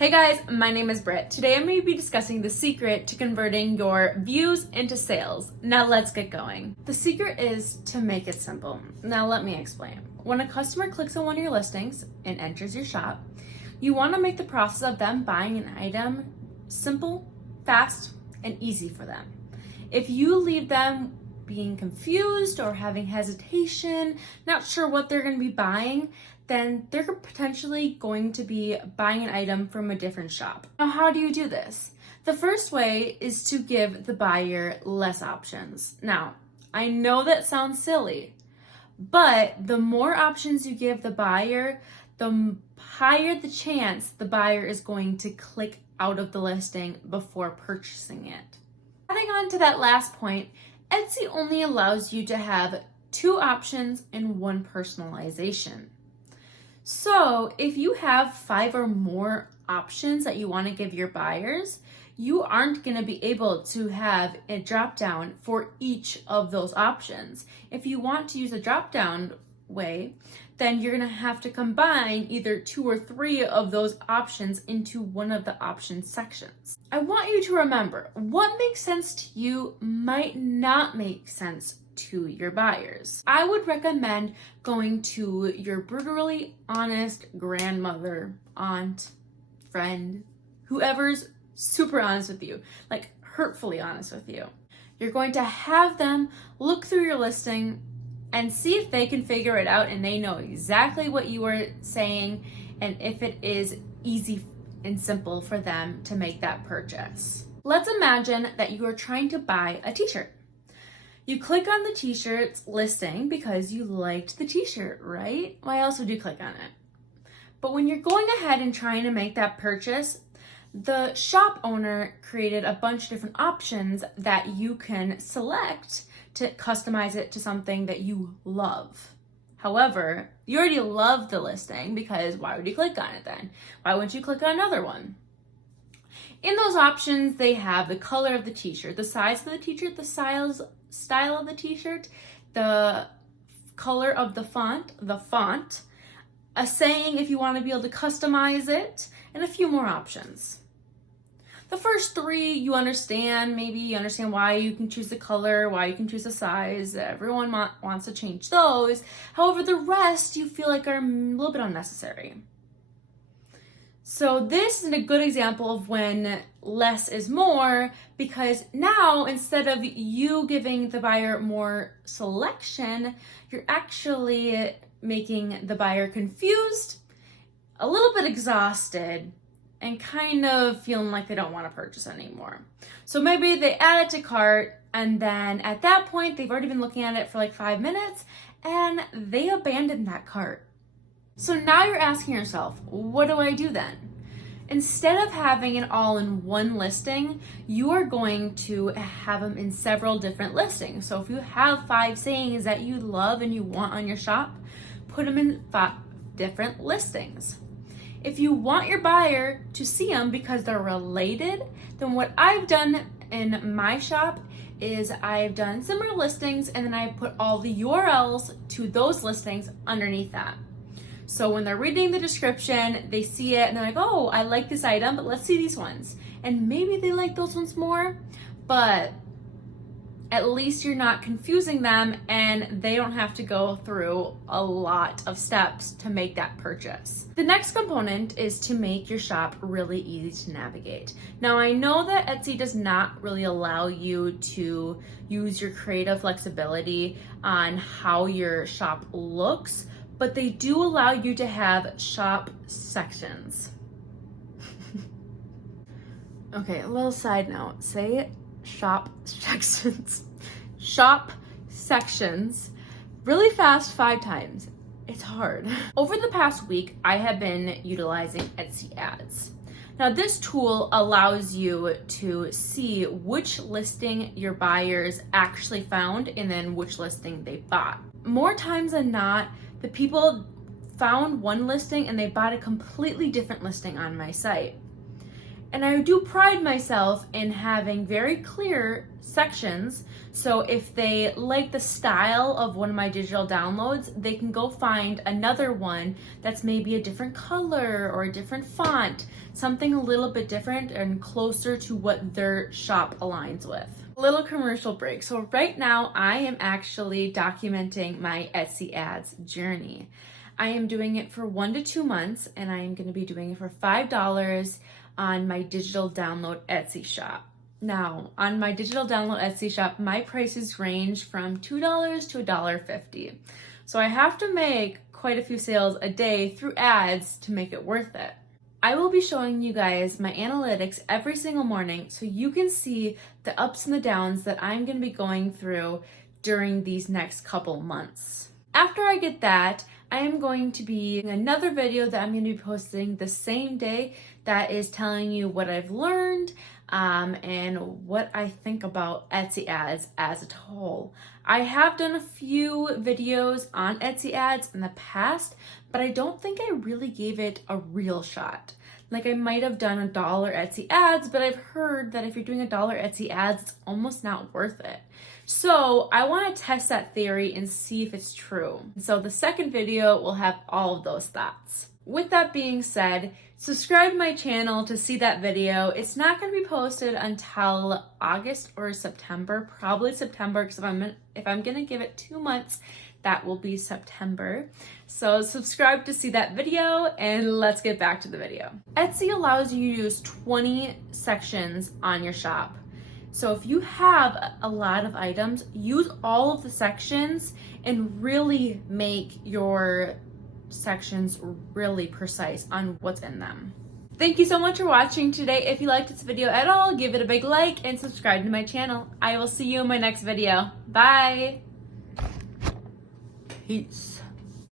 Hey guys, my name is Britt. Today I'm going to be discussing the secret to converting your views into sales. Now let's get going. The secret is to make it simple. Now let me explain. When a customer clicks on one of your listings and enters your shop, you want to make the process of them buying an item simple, fast, and easy for them. If you leave them being confused or having hesitation, not sure what they're going to be buying, then they're potentially going to be buying an item from a different shop. Now, how do you do this? The first way is to give the buyer less options. Now, I know that sounds silly, but the more options you give the buyer, the higher the chance the buyer is going to click out of the listing before purchasing it. Adding on to that last point, Etsy only allows you to have 2 options and 1 personalization. So if you have 5 or more options that you want to give your buyers, you aren't going to be able to have a drop down for each of those options. If you want to use a drop down way, then you're going to have to combine either 2 or 3 of those options into one of the option sections. I want you to remember, what makes sense to you might not make sense to your buyers. I would recommend going to your brutally honest grandmother, aunt, friend, whoever's super honest with you, like hurtfully honest with you. You're going to have them look through your listing and see if they can figure it out and they know exactly what you are saying and if it is easy and simple for them to make that purchase. Let's imagine that you are trying to buy a t-shirt. You click on the t-shirt's listing because you liked the t-shirt, right? Why else would you click on it? But when you're going ahead and trying to make that purchase, the shop owner created a bunch of different options that you can select to customize it to something that you love. However, you already love the listing because why would you click on it then? Why wouldn't you click on another one? In those options, they have the color of the t-shirt, the size of the t-shirt, the style of the t-shirt, the color of the font, a saying if you want to be able to customize it, and a few more options. The first 3 you understand, maybe you understand why you can choose the color, why you can choose the size, everyone wants to change those. However, the rest you feel like are a little bit unnecessary. So this is a good example of when less is more, because now instead of you giving the buyer more selection, you're actually making the buyer confused, a little bit exhausted, and kind of feeling like they don't want to purchase anymore. So maybe they add it to cart, and then at that point, they've already been looking at it for like 5 minutes, and they abandon that cart. So now you're asking yourself, what do I do then? Instead of having it all in one listing, you are going to have them in several different listings. So if you have 5 sayings that you love and you want on your shop, put them in 5 different listings. If you want your buyer to see them because they're related, then what I've done in my shop is I've done similar listings and then I put all the URLs to those listings underneath that. So when they're reading the description, they see it and they're like, oh, I like this item, but let's see these ones. And maybe they like those ones more, but at least you're not confusing them and they don't have to go through a lot of steps to make that purchase. The next component is to make your shop really easy to navigate. Now, I know that Etsy does not really allow you to use your creative flexibility on how your shop looks, but they do allow you to have shop sections. Okay, a little side note, say shop sections. Shop sections really fast 5 times. It's hard. Over the past week, I have been utilizing Etsy ads. Now, this tool allows you to see which listing your buyers actually found and then which listing they bought. More times than not, the people found one listing and they bought a completely different listing on my site. And I do pride myself in having very clear sections, so if they like the style of one of my digital downloads, they can go find another one that's maybe a different color or a different font, something a little bit different and closer to what their shop aligns with. Little commercial break. So right now I am actually documenting my Etsy ads journey. I am doing it for 1 to 2 months, and I am going to be doing it for $5 on my digital download Etsy shop. Now, on my digital download Etsy shop, my prices range from $2 to $1.50. So I have to make quite a few sales a day through ads to make it worth it. I will be showing you guys my analytics every single morning so you can see the ups and the downs that I'm going to be going through during these next couple months. After I get that, I am going to be another video that I'm going to be posting the same day that is telling you what I've learned and what I think about Etsy ads as a whole. I have done a few videos on Etsy ads in the past, but I don't think I really gave it a real shot. Like, I might have done $1 Etsy ads, but I've heard that if you're doing $1 Etsy ads, it's almost not worth it. So I want to test that theory and see if it's true. So the second video will have all of those thoughts. With that being said, subscribe to my channel to see that video. It's not going to be posted until August or September, probably September, because if I'm going to give it 2 months, that will be September. So subscribe to see that video, and let's get back to the video. Etsy allows you to use 20 sections on your shop. So if you have a lot of items, use all of the sections and really make your sections really precise on what's in them. Thank you so much for watching today. If you liked this video at all, give it a big like and subscribe to my channel. I will see you in my next video. Bye! Peace.